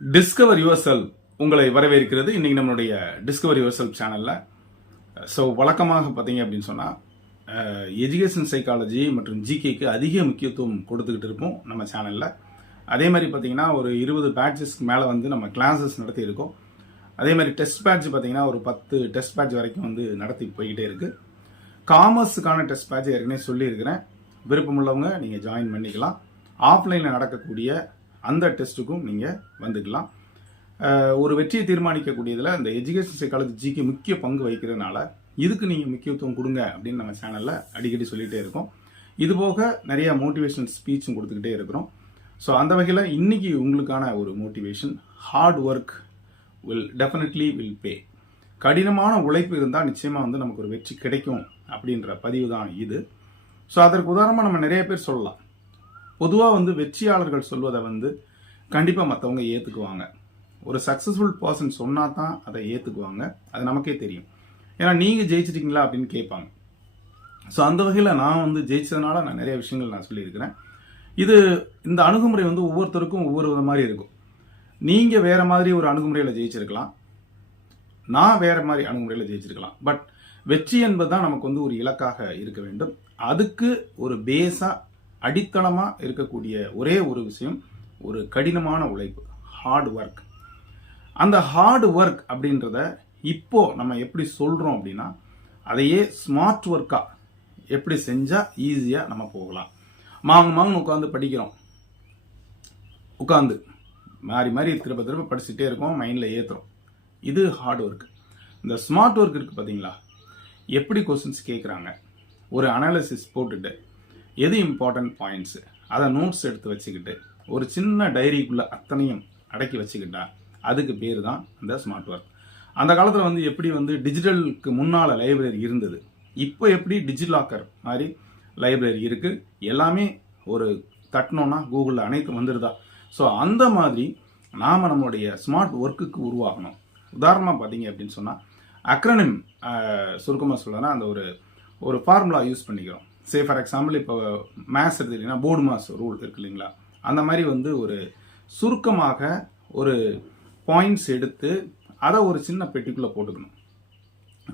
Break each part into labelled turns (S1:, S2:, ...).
S1: Discover யுவர்செல் உங்களை வரவேற்கிறது. இன்னைக்கு நம்மளுடைய டிஸ்கவர் யுவர் சேனலில் ஸோ வழக்கமாக பார்த்தீங்க அப்படின்னு சொன்னால் எஜுகேஷன் சைக்காலஜி மற்றும் ஜிகேக்கு அதிக முக்கியத்துவம் கொடுத்துக்கிட்டு இருப்போம் நம்ம சேனலில் அதே மாதிரி பார்த்தீங்கன்னா ஒரு இருபது பேட்சஸ்க்கு மேலே வந்து நம்ம கிளாஸஸ் நடத்தியிருக்கோம் அதே மாதிரி டெஸ்ட் பேட்ச் பார்த்தீங்கன்னா ஒரு பத்து டெஸ்ட் பேட்ச் வரைக்கும் வந்து நடத்தி போய்கிட்டே இருக்குது காமர்ஸுக்கான டெஸ்ட் பேட்ச் ஏற்கனவே சொல்லியிருக்கிறேன். விருப்பமுள்ளவங்க நீங்கள் ஜாயின் பண்ணிக்கலாம். ஆஃப்லைனில் நடக்கக்கூடிய அந்த டெஸ்ட்டுக்கும் நீங்கள் வந்துக்கலாம். ஒரு வெற்றியை தீர்மானிக்கக்கூடியதில் அந்த எஜுகேஷன் சைக்காலஜி ஜிக்கு முக்கிய பங்கு வகிக்கிறதுனால இதுக்கு நீங்கள் முக்கியத்துவம் கொடுங்க அப்படின்னு நம்ம சேனலில் அடிக்கடி சொல்லிகிட்டே இருக்கோம். இது போக நிறைய மோட்டிவேஷனல் ஸ்பீச்சும் கொடுத்துக்கிட்டே இருக்கிறோம். ஸோ அந்த வகையில் இன்றைக்கி உங்களுக்கான ஒரு motivation hard work will definitely will pay கடினமான உழைப்பு இருந்தால் நிச்சயமாக வந்து நமக்கு ஒரு வெற்றி கிடைக்கும் அப்படின்ற பதிவு தான் இது. ஸோ அதற்கு உதாரணமாக நம்ம நிறைய பேர் சொல்லலாம். பொதுவாக வந்து வெற்றியாளர்கள் சொல்வதை வந்து கண்டிப்பாக மற்றவங்க ஏற்றுக்குவாங்க ஒரு சக்ஸஸ்ஃபுல் பர்சன் சொன்னால் தான் அதை ஏற்றுக்குவாங்க அது நமக்கே தெரியும். ஏன்னா நீங்கள் ஜெயிச்சிட்டீங்களா அப்படின்னு கேட்பாங்க. ஸோ அந்த வகையில் நான் வந்து ஜெயிச்சதுனால நான் நிறைய விஷயங்கள் நான் சொல்லியிருக்கிறேன். இது இந்த அணுகுமுறை வந்து ஒவ்வொருத்தருக்கும் ஒவ்வொரு வித மாதிரி இருக்கும். நீங்கள் வேற மாதிரி ஒரு அணுகுமுறையில் ஜெயிச்சிருக்கலாம். நான் வேற மாதிரி அணுகுமுறையில் ஜெயிச்சிருக்கலாம். பட் வெற்றி என்பது தான் நமக்கு வந்து ஒரு இலக்காக இருக்க வேண்டும். அதுக்கு ஒரு பேஸாக அடித்தளமாக இருக்கக்கூடிய ஒரே ஒரு விஷயம் ஒரு கடினமான உழைப்பு ஹார்ட் ஒர்க் அந்த ஹார்ட் ஒர்க் அப்படின்றத இப்போ நம்ம எப்படி சொல்கிறோம் அப்படின்னா அதையே ஸ்மார்ட் ஒர்க்காக எப்படி செஞ்சால் ஈஸியாக நம்ம போகலாம். மாங்க மாங்கன்னு உட்காந்து படிக்கிறோம். உட்காந்து மாறி மாறி திரும்ப திரும்ப படிச்சுட்டே இருக்கோம் மைண்டில் ஏற்றுறோம் இது ஹார்ட் ஒர்க் இந்த ஸ்மார்ட் ஒர்க் இருக்குது பார்த்தீங்களா எப்படி கொஸ்டின்ஸ் கேட்குறாங்க ஒரு அனாலிசிஸ் போட்டுட்டு எது இம்பார்ட்டன்ட் பாயிண்ட்ஸு அதை நோட்ஸ் எடுத்து வச்சுக்கிட்டு ஒரு சின்ன டைரிக்குள்ளே அத்தனையும் அடக்கி வச்சுக்கிட்டா அதுக்கு பேர் தான் அந்த ஸ்மார்ட் ஒர்க் அந்த காலத்தில் வந்து எப்படி வந்து டிஜிட்டலுக்கு முன்னால் லைப்ரரி இருந்தது? இப்போ எப்படி டிஜிலாக்கர் மாதிரி லைப்ரரி இருக்குது எல்லாமே ஒரு தட்டினோன்னா கூகுளில் அனைத்தும் வந்துடுதா ஸோ அந்த மாதிரி நாம் நம்மளுடைய ஸ்மார்ட் ஒர்க்குக்கு உருவாகணும். உதாரணமாக பார்த்தீங்க அப்படின்னு சொன்னால் அக்ரனிம் சுருக்கமாக சொல்லனா அந்த ஒரு ஒரு ஃபார்முலா யூஸ் பண்ணிக்கிறோம். சே ஃபார் எக்ஸாம்பிள் இப்போ மேத்ஸ் எடுத்துக்கிட்டிங்கன்னா போர்டு மாஸ் ரூல் இருக்கு இல்லைங்களா? அந்த மாதிரி வந்து ஒரு சுருக்கமாக ஒரு பாயிண்ட்ஸ் எடுத்து அதை ஒரு சின்ன பெட்டிக்குள்ளே போட்டுக்கணும்.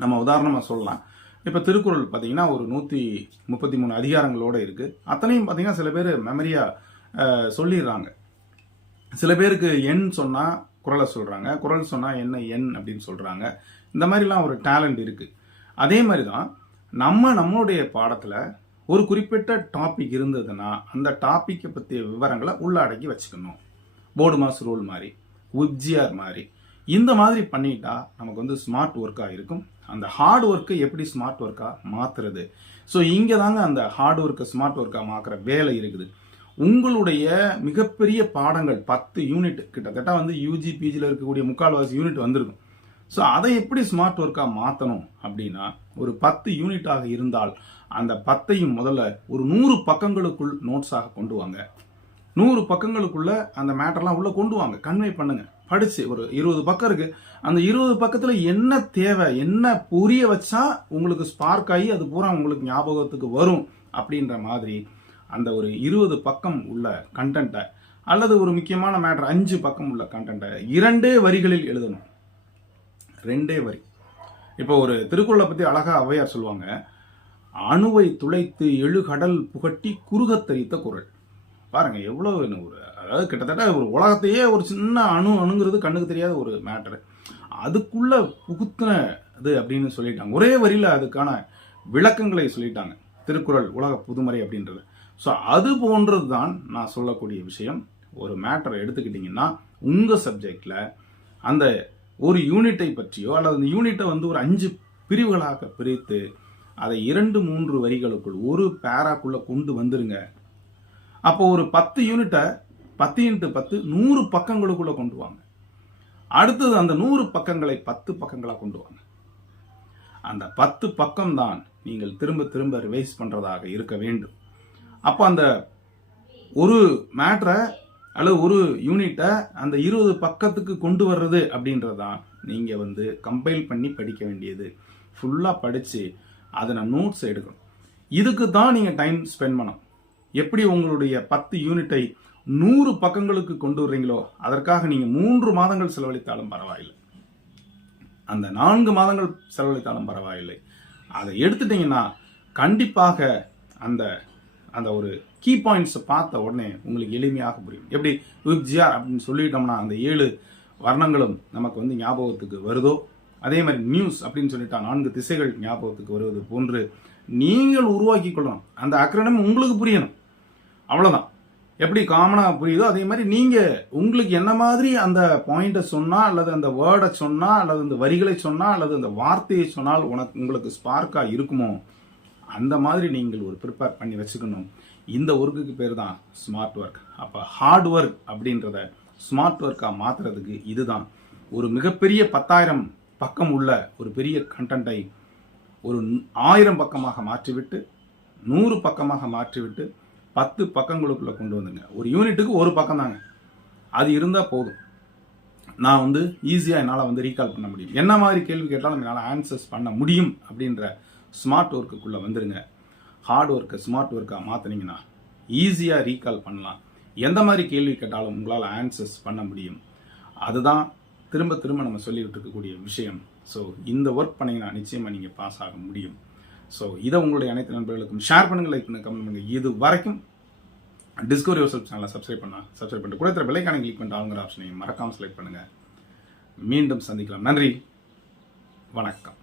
S1: நம்ம உதாரணமாக சொல்லலாம். இப்போ திருக்குறள் பார்த்தீங்கன்னா ஒரு நூற்றி முப்பத்தி மூணு அதிகாரங்களோடு இருக்குது அத்தனையும் பார்த்தீங்கன்னா சில பேர் மெமரியாக சொல்லிடுறாங்க. சில பேருக்கு எண் சொன்னால் குரலை சொல்கிறாங்க குரல் சொன்னால் என்ன எண் அப்படின்னு சொல்கிறாங்க இந்த மாதிரிலாம் ஒரு டேலண்ட் இருக்குது அதே மாதிரி தான் நம்ம நம்மளுடைய பாடத்தில் ஒரு குறிப்பிட்ட டாபிக் இருந்ததுன்னா அந்த டாப்பிக்கை பற்றிய விவரங்களை உள்ளடக்கி வச்சுக்கணும். போர்டு மாஸ் ரூல் மாதிரி உப்ஜிஆர் மாதிரி. இந்த மாதிரி பண்ணிட்டா நமக்கு வந்து ஸ்மார்ட் ஒர்க்காக இருக்கும். அந்த ஹார்ட் ஒர்க்கை எப்படி ஸ்மார்ட் ஒர்க்காக மாற்றுறது ஸோ இங்கே தாங்க அந்த ஹார்ட் ஒர்க்கை ஸ்மார்ட் ஒர்க்காக மாற்றுற வேலை இருக்குது. உங்களுடைய மிகப்பெரிய பாடங்கள் பத்து யூனிட் கிட்டத்தட்ட வந்து யூஜி பிஜியில் இருக்கக்கூடிய முக்கால்வாசி யூனிட் வந்திருக்கும். ஸோ அதை எப்படி ஸ்மார்ட் ஒர்க்காக மாற்றணும் அப்படின்னா ஒரு பத்து யூனிட்டாக இருந்தால் அந்த பத்தையும் முதல்ல ஒரு நூறு பக்கங்களுக்குள் நோட்ஸாக கொண்டு வாங்க. நூறு பக்கங்களுக்குள்ள அந்த மேட்டர்லாம் உள்ள கொண்டு வாங்க. கன்வே பண்ணுங்க. படிச்சு ஒரு இருபது பக்கம் இருக்கு. அந்த இருபது பக்கத்துல என்ன தேவை என்ன புரிய வச்சா உங்களுக்கு ஸ்பார்க் ஆகி அது பூரா உங்களுக்கு ஞாபகத்துக்கு வரும் அப்படின்ற மாதிரி அந்த ஒரு இருபது பக்கம் உள்ள கண்டென்ட்டை அல்லது ஒரு முக்கியமான மேட்ரு அஞ்சு பக்கம் உள்ள கண்டென்ட்டை இரண்டே வரிகளில் எழுதணும். ரெண்டே வரி. இப்போ ஒரு திருக்குறளை பற்றி அழகா ஔவையார் சொல்லுவாங்க. அணுவை துளைத்து எழுகடல் புகட்டி குறுகத்தரித்த குரல். பாருங்க எவ்வளோ ஒரு அதாவது கிட்டத்தட்ட ஒரு உலகத்தையே ஒரு சின்ன அணு அணுங்கிறது கண்ணுக்கு தெரியாத ஒரு மேட்டர் அதுக்குள்ள புகுத்தின இது அப்படின்னு சொல்லிட்டாங்க. ஒரே வரியில அதுக்கான விளக்கங்களை சொல்லிட்டாங்க. திருக்குறள் உலக புதுமறை அப்படின்றது. ஸோ அது போன்றது தான் நான் சொல்லக்கூடிய விஷயம். ஒரு மேட்டரை எடுத்துக்கிட்டிங்கன்னா உங்கள் சப்ஜெக்டில் அந்த ஒரு யூனிட்டை பற்றியோ அல்லது அந்த யூனிட்டை வந்து ஒரு அஞ்சு பிரிவுகளாக பிரித்து அதை இரண்டு மூன்று வரிகளுக்குள் ஒரு பேராக்குள்ளே கொண்டு வந்துருங்க. அப்போ ஒரு பத்து யூனிட்டை பத்து இன்ட்டு பத்து நூறு பக்கங்களுக்குள்ளே கொண்டு வாங்க. அடுத்தது அந்த நூறு பக்கங்களை பத்து பக்கங்களாக கொண்டு வாங்க. அந்த பத்து பக்கம் தான் நீங்கள் திரும்ப திரும்ப ரிவைஸ் பண்ணுறதாக இருக்க வேண்டும். அப்போ அந்த ஒரு மேட்ரை அல்லது ஒரு யூனிட்டை அந்த இருபது பக்கத்துக்கு கொண்டு வர்றது அப்படின்றதான் நீங்கள் வந்து கம்பைல் பண்ணி படிக்க வேண்டியது. ஃபுல்லாக படித்து அதை நான் நோட்ஸ் எடுக்கணும். இதுக்கு தான் நீங்கள் டைம் ஸ்பெண்ட் பண்ணணும். எப்படி உங்களுடைய பத்து யூனிட்டை நூறு பக்கங்களுக்கு கொண்டு வர்றீங்களோ அதற்காக நீங்கள் மூன்று மாதங்கள் செலவழித்தாலும் பரவாயில்லை. அந்த நான்கு மாதங்கள் செலவழித்தாலும் பரவாயில்லை. அதை எடுத்துட்டீங்கன்னா கண்டிப்பாக அந்த அந்த ஒரு கீ பாயிண்ட்ஸை பார்த்த உடனே உங்களுக்கு எளிமையாக புரியும். எப்படி? விப்ஜிஆர் அப்படின்னு சொல்லிட்டோம்னா அந்த ஏழு வர்ணங்களும் நமக்கு வந்து ஞாபகத்துக்கு வருதோ? அதே மாதிரி நியூஸ் அப்படின்னு சொல்லிட்டா நான்கு திசைகள் ஞாபகத்துக்கு வருவது போன்று நீங்கள் உருவாக்கி கொள்ளணும். அந்த அக்ரணம் உங்களுக்கு புரியணும். அவ்வளோதான் எப்படி காமனாக புரியுதோ அதே மாதிரி நீங்கள் உங்களுக்கு என்ன மாதிரி அந்த பாயிண்ட்டை சொன்னால் அல்லது அந்த வேர்டை சொன்னால் அல்லது அந்த வரிகளை சொன்னால் அல்லது அந்த வார்த்தையை சொன்னால் உனக்கு உங்களுக்கு ஸ்பார்க்காக இருக்குமோ? அந்த மாதிரி நீங்கள் ஒரு ப்ரிப்பேர் பண்ணி வச்சுக்கணும். இந்த ஒர்க்குக்கு பேர் தான் ஸ்மார்ட் ஒர்க் அப்போ ஹார்ட் ஒர்க் அப்படின்றத ஸ்மார்ட் ஒர்க்காக மாற்றுறதுக்கு இதுதான். ஒரு மிகப்பெரிய பத்தாயிரம் பக்கம் உள்ள ஒரு பெரிய கண்டென்ட்டை ஒரு ஆயிரம் பக்கமாக மாற்றிவிட்டு நூறு பக்கமாக மாற்றிவிட்டு பத்து பக்கங்களுக்குள்ளே கொண்டு வந்துங்க ஒரு யூனிட்டுக்கு ஒரு பக்கம் தாங்க. அது இருந்தால் போதும். நான் வந்து ஈஸியாக என்னால் வந்து ரீகால் பண்ண முடியும். என்ன மாதிரி கேள்வி கேட்டாலும் என்னால் ஆன்சர்ஸ் பண்ண முடியும் அப்படின்ற ஸ்மார்ட் ஒர்க்குக்குள்ளே வந்துருங்க. ஹார்ட் ஒர்க்கை ஸ்மார்ட் ஒர்க்காக மாற்றினீங்கன்னா ஈஸியாக ரீகால் பண்ணலாம். எந்த மாதிரி கேள்வி கேட்டாலும் உங்களால் ஆன்சர்ஸ் பண்ண முடியும். அதுதான் திரும்ப திரும்ப நம்ம சொல்லிக்கிட்டு இருக்கக்கூடிய விஷயம். ஸோ இந்த ஒர்க் பண்ணிங்கன்னா நிச்சயமாக நீங்கள் பாஸ் ஆக முடியும். ஸோ இதை உங்களுடைய அனைத்து நண்பர்களுக்கும் ஷேர் பண்ணுங்கள் லைக் பண்ணுங்க கமெண்ட் பண்ணுங்கள் இது வரைக்கும் டிஸ்கவரி யோர் சேனலை சப்ஸ்கிரைப் பண்ணால் சப்ஸ்கிரைப் பண்ணிட்டு கூட விலைக்கான கிளிக் பண்ணிட்டு ஆளுங்கிற ஆப்ஷனையும் மறக்காமல் செலக்ட் பண்ணுங்கள் மீண்டும் சந்திக்கலாம். நன்றி. வணக்கம்.